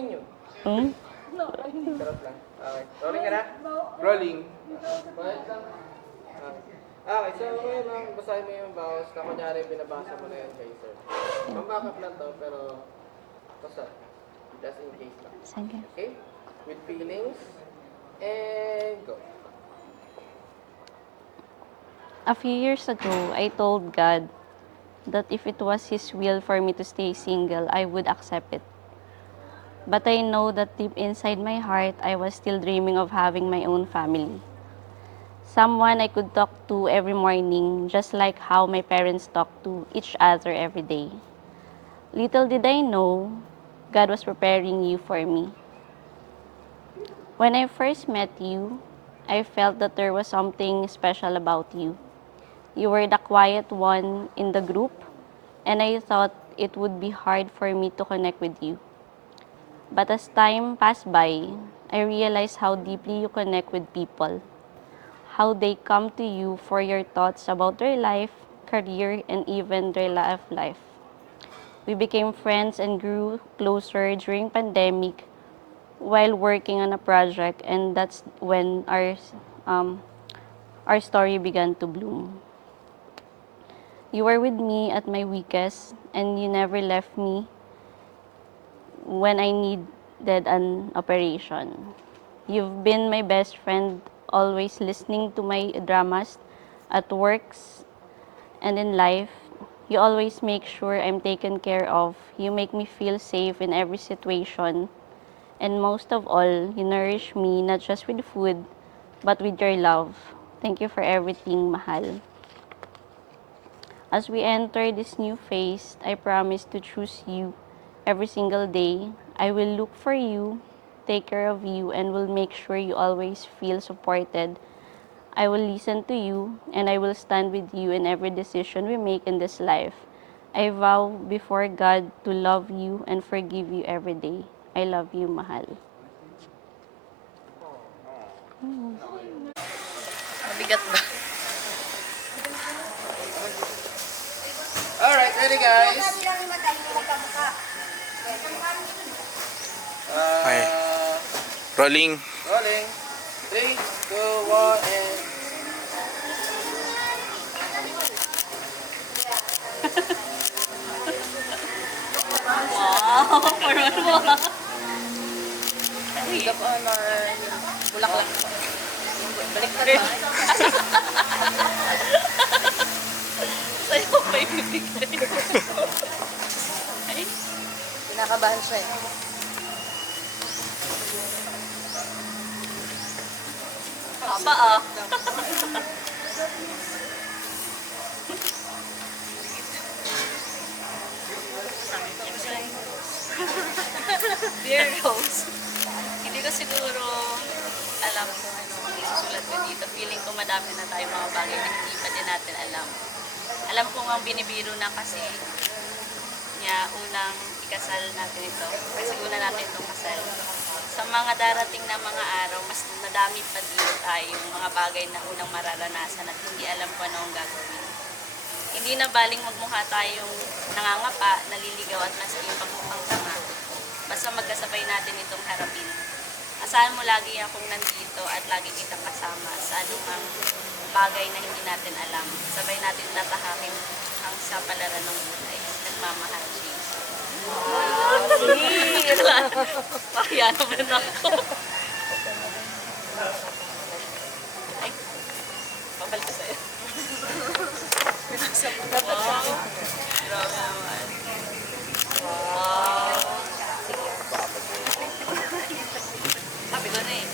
menu. Hmm? Sarap lang. Okay. Rolling ka na? Rolling. Quiet lang. Okay, so ngayon basahin mo yung vows na kunyari binabasa mo na yan kay sir. Mambakap lang to, pero basta. Just in case lang. Sige. Okay? With feelings. And go. A few years ago, I told God that if it was His will for me to stay single, I would accept it. But I know that deep inside my heart, I was still dreaming of having my own family. Someone I could talk to every morning, just like how my parents talk to each other every day. Little did I know, God was preparing you for me. When I first met you, I felt that there was something special about you. You were the quiet one in the group, and I thought it would be hard for me to connect with you. But as time passed by, I realized how deeply you connect with people, how they come to you for your thoughts about their life, career, and even their life. We became friends and grew closer during pandemic while working on a project, and that's when our story began to bloom. You were with me at my weakest, and you never left me when I needed an operation. You've been my best friend, always listening to my dramas at works and in life. You always make sure I'm taken care of. You make me feel safe in every situation. And most of all, you nourish me not just with food, but with your love. Thank you for everything, Mahal. As we enter this new phase, I promise to choose you every single day. I will look for you, take care of you, and will make sure you always feel supported. I will listen to you, and I will stand with you in every decision we make in this life. I vow before God to love you and forgive you every day. I love you, Mahal. Mabigat ba? Alright, ready guys? Okay. Rolling. Rolling. 3, 2, 1, and... Wow, parang mo. Wait of honor. Bulaklak. Balik ka ba? Sa'yo pa yung bibigay. Ay, Kinakabahan siya eh. haba ah. Dear Rose, hindi ko siguro alam kung ano isusulat ko dito. Feeling ko madami na tayo mga bagay na hindi pa din natin alam. Alam ko nga binibiro na kasi niya unang ikasal natin ito. Kasi una natin itong kasal. Sa mga darating na mga araw, mas nadami pa dito tayong mga bagay na unang mararanasan at hindi alam kung ano ang gagawin. Hindi na baling magmukha tayong nangangapa, naliligaw at masiging pagmukhang tanga. Basta magkasabay natin itong harapin. Asahan mo lagi akong nandito at lagi kitang kasama sa anumang bagay na hindi natin alam. Sabay natin tatahakin ang sapalaran ng buhay. Nagmamahal, James. Sweet! Kaya naman ako. Ay, babalik ko sa'yo. Wow. Grabe naman. Wow. Sabi ko na eh.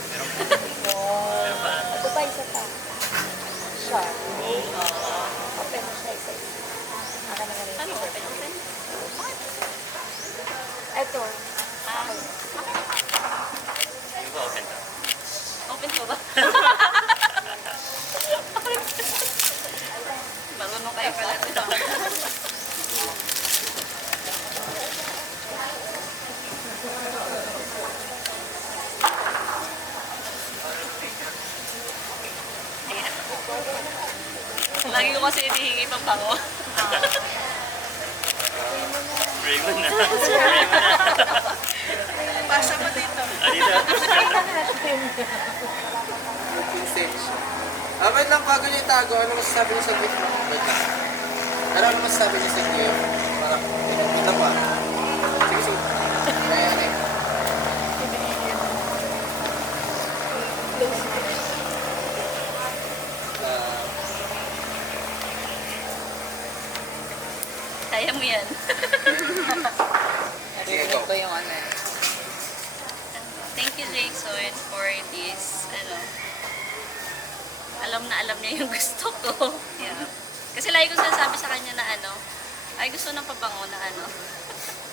Ito pa isa pa. Siya. Open mo siya isa. Akin na rin. Ano, open? Ito. Open ko ba? Marunong kayo pala ito. Lagi ko kasi inihingi pang bango. Raymond na. Stage. Wait lang, bago niyo itago, ano masasabi niyo sa gift mo? Wait lang. Ano masasabi niyo sa gift? Parang, ito pa. Sige, sige. Ayan eh. Kaya mo yan. Sige, go. Ito yung ano. Thank you, Jason, for this, alam na alam niya yung gusto ko. Yeah. Kasi lagi ko sinasabi sa kanya na ay gusto ng pabango na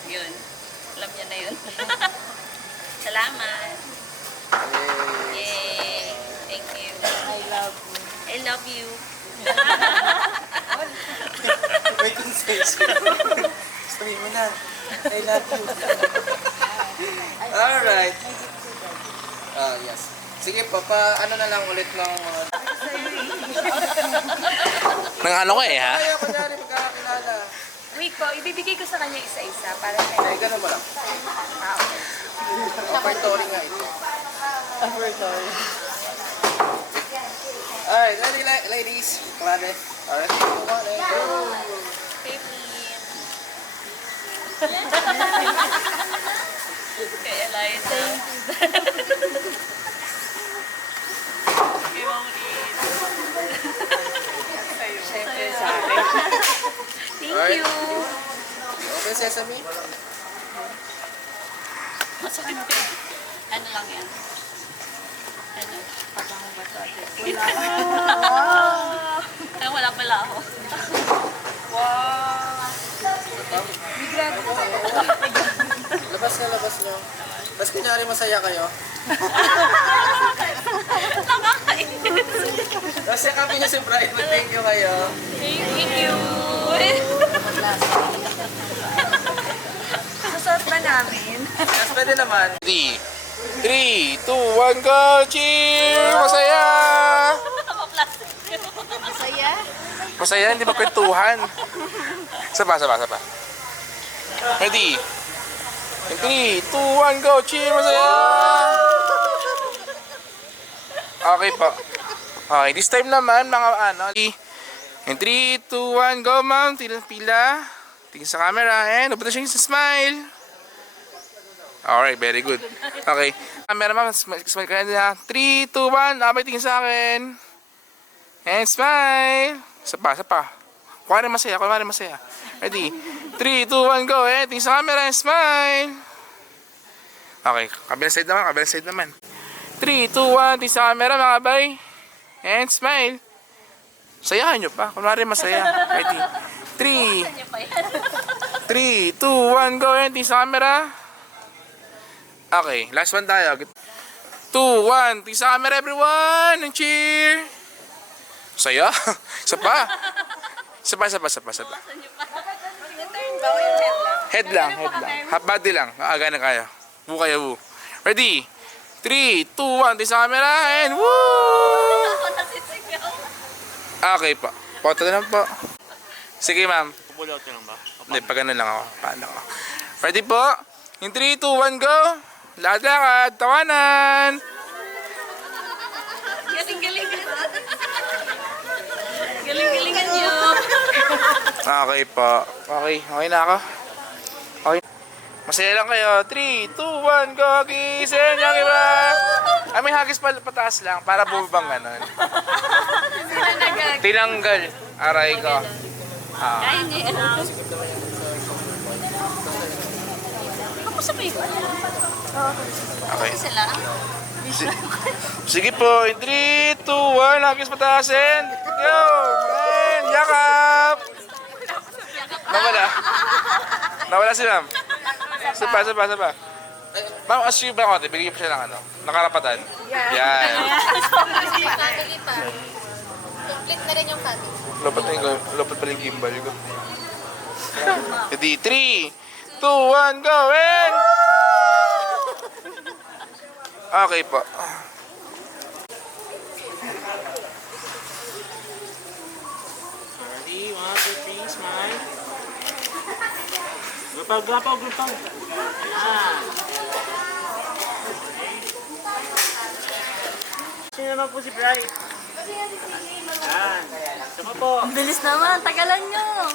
yun. Alam niya na yun. Salamat. Yay. Thank you. I love you. I love you. Waiting stage. Sabihin mo na. I love you. Alright. Yes. Sige po, ano na lang ulit ng... Nang ano ko eh, ha? Kaya kunyari magkakakilala. Wait po, ibibigay ko sa kanya isa-isa para Ay, kaya. ganun mo lang. Offertory nga ito. Alright, ready ladies? Klade. Alright, 2, 1, and go! Kay Eliza. Kay Maureen. Siyempre sa akin. Thank Alright. you. Open sesame. Masakit pa. Ano lang yan? Pabango ba ito? Ay, wala pala ako. Labas nyo. Bas kunyari masaya kayo. Nakakainis. Tapos yakapin nyo si Brian. Thank you kayo. Thank you. Susot ba namin? Yes, pwede naman. 3, 2, 1, go! Cheer! Masaya! Masaya? Masaya, hindi magkwentuhan. Saba. Ready? 3, 2, 1, go! Cheer! Masaya! Okay po. Okay, this time naman, mga in 3, 2, 1, go ma'am! Pila. Tingin sa camera and upad na siya sa smile. Alright, very good. Okay. Camera ma'am, smile ka na. 3, 2, 1, abay tingin sa akin. And smile. Isa pa. Kunwari masaya. Ready? 3, 2, 1, go. Eh, tingin sa camera and smile. Okay, kabilang side naman. 3, 2, 1, tingin sa camera mga bay. And smile. Sayahan nyo pa. Kunwari masaya. Ready? 3, 2, 1, go. Eh, tingin sa camera. Okay, last one tayo. 2, 1, tingin sa camera everyone. And cheer. Saya? Isa pa. Head lang. Half body lang. Aga na kayo. Buo. Ready? 3, 2, 1. Tingin sa camera. And woo! Okay po. Photo na lang po. Sige ma'am. Pupulot nyo lang ba? Hindi, pag ano lang ako. Paano ako? Ready po? In 3, 2, 1, go! Lakad, tawanan! Galing-galingan nyo. Okay po. Okay na ako. Okay. Masaya lang kayo. 3, 2, 1, go! Gising! Yung iba! Ay, may hagis pataas lang para bumabang ganon. Tinanggal. Aray ko. Kaya niya yan. Ako sabi ko. Okay. Sila. Sige po. In 3, 2, 1. Hagis pataasin. Go! And yakap! Nawala si ma'am. Sapa. Ma'am, assume ba konti? Bigyan po siya ng nakarapatan. Yan. Family pa. Complete na rin yung family. Lupot pa yung gimbal ko. Ready? 3, 2, 1, go! And... Okay po. Ready? 1, 2, 3, smile. Gupag. Sino naman po si Bright? Yan. Sama po. Ang bilis naman, tagalan nyo.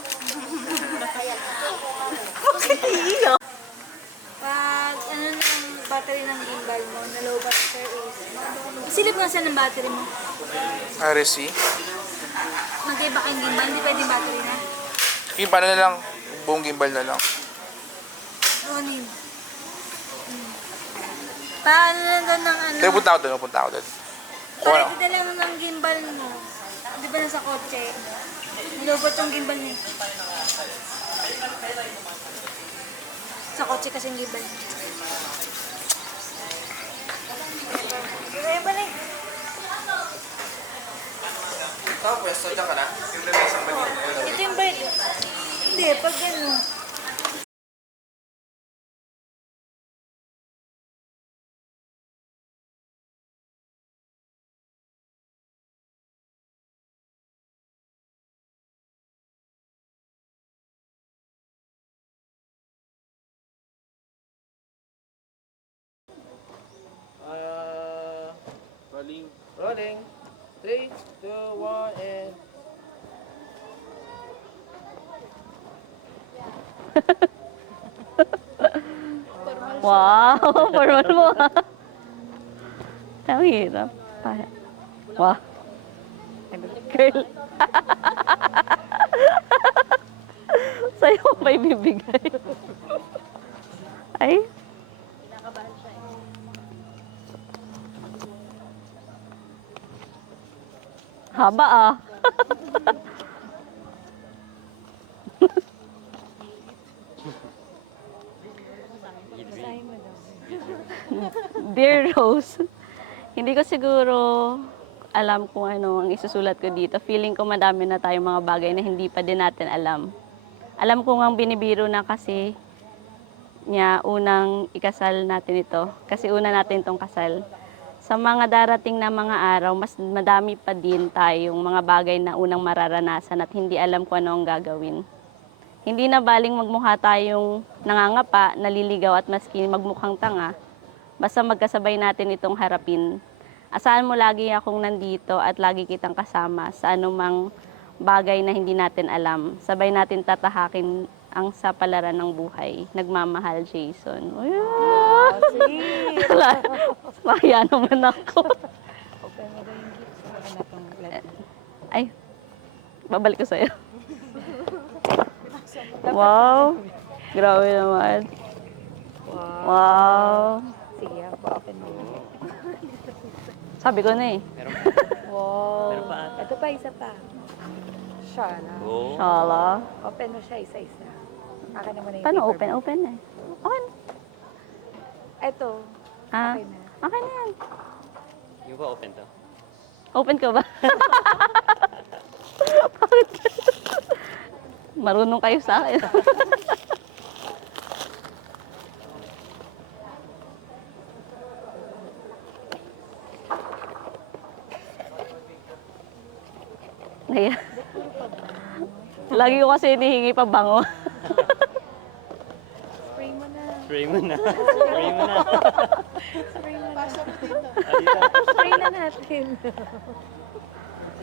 Bakit iiyak? Pag ano ng battery ng gimbal mo, na low battery is, isilip mo saan ng battery mo. RSC. Mag-iba kayong gimbal, hindi pwede battery na. Yung paano na lang, buong gimbal na lang. Ronin. Paano lang doon ng ano? Kaya punta ako doon. Kung ano? Kahit lang ng gimbal mo. Di ba nasa kotse? Nilobot yung gimbal niya. Sa kotse kasi yung gimbal niya. Kaya balik. Ikaw, pwesto dyan ka na. Ito yung bike. Hindi, pag ano. Rolling. Rolling. 3, 2, 1, and... Wow, formal mo. Ang hirap. Wow. Girl. Sa'yo ko pa ibibigay. Ay. Haba ah. Dear Rose, hindi ko siguro alam kung ano ang isusulat ko dito. Feeling ko madami na tayong mga bagay na hindi pa din natin alam. Alam ko ngang binibiro na kasi niya unang ikasal natin ito. Kasi una natin itong kasal. Sa mga darating na mga araw, mas madami pa din tayong mga bagay na unang mararanasan at hindi alam kung ano ang gagawin. Hindi na baling magmukha tayong nangangapa, naliligaw at maski magmukhang tanga. Basta magkasabay natin itong harapin. Asahan mo lagi akong nandito at lagi kitang kasama sa anumang bagay na hindi natin alam. Sabay natin tatahakin ang sapalaran ng buhay. Nagmamahal, Jason. Uy, Sweet. Maya naman ako. Open mo daw yung gift. Ay, babalik ko sa'yo. Wow. Grabe naman. Wow. Sige, open mo. Sabi ko na eh. Wow. Meron pa ata. Ito pa, isa pa. Shala. Oh. Shala. Open mo siya, isa-isa. Akin naman na yung Paano paper open? mo. Open eh. Okay na. Ito. Ah, Okay na. okay na yan. Yung ba open to? Open ka ba? Bakit? Marunong kayo sa akin. Ayan. Lagi ko kasi hinihingi pa bango. Spray mo na. Spray mo na. Spray mo na. Spray mo na. Dito. Spray na natin.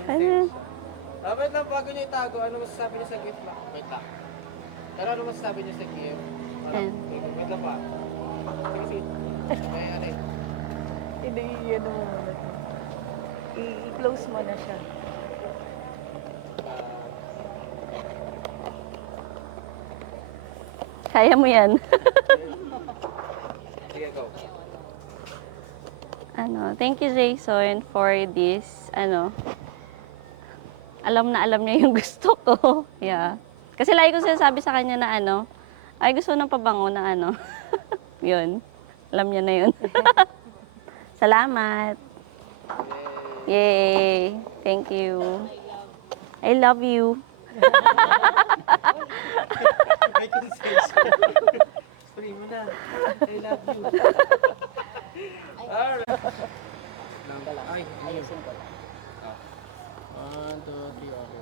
Ano? Wait lang, bago niyo itago, ano masasabi niyo sa gift lang? Wait lang. Pero ano masasabi niyo sa gift? Ayan. Wait lang pa. Sige, sige. May ano eh. Hindi, ano mo muna ito. I-close mo na siya. Kaya mo yan. Sige, go. Thank you Jason for this, alam na alam niya yung gusto ko. Yeah. Kasi lagi ko sinasabi sa kanya na ay gusto ng pabango na yun. Alam niya na yun. Salamat. Yay. Thank you. I love you. May concession. Spray mo na. I love you. Alright. Ay, ayusin ko lang. 1, 2, 3, okay.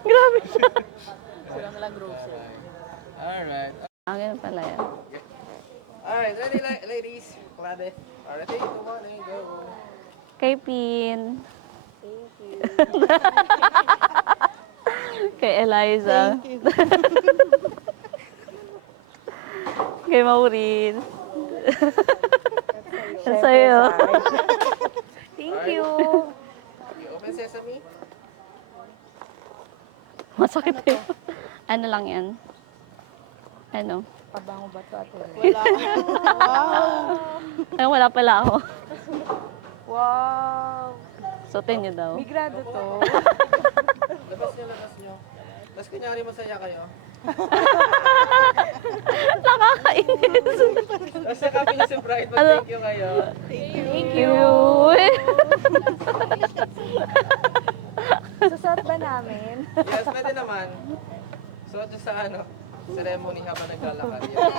Grabe siya. Alright. Angin pala yan. Alright, ready ladies? Klade. Alright, 3, 2, 1, and go. Kay Pin. Thank you. Kay Eliza. Kay Maureen. Sa'yo. Thank you. You open sesame? Masakit yun. Ano lang yan? Ano? Pabango ba to ate? Ay, wala pala ako. Wow. Suotin niyo daw. Migrado to. Labas nyo. Tapos kunyari masaya kayo. Nakakainis. Tapos nakapin nyo si Pride, Ano? thank you kayo. Thank you. Susot ba namin? Yes, pwede naman. So, sa ceremony habang naglalakad. Yes.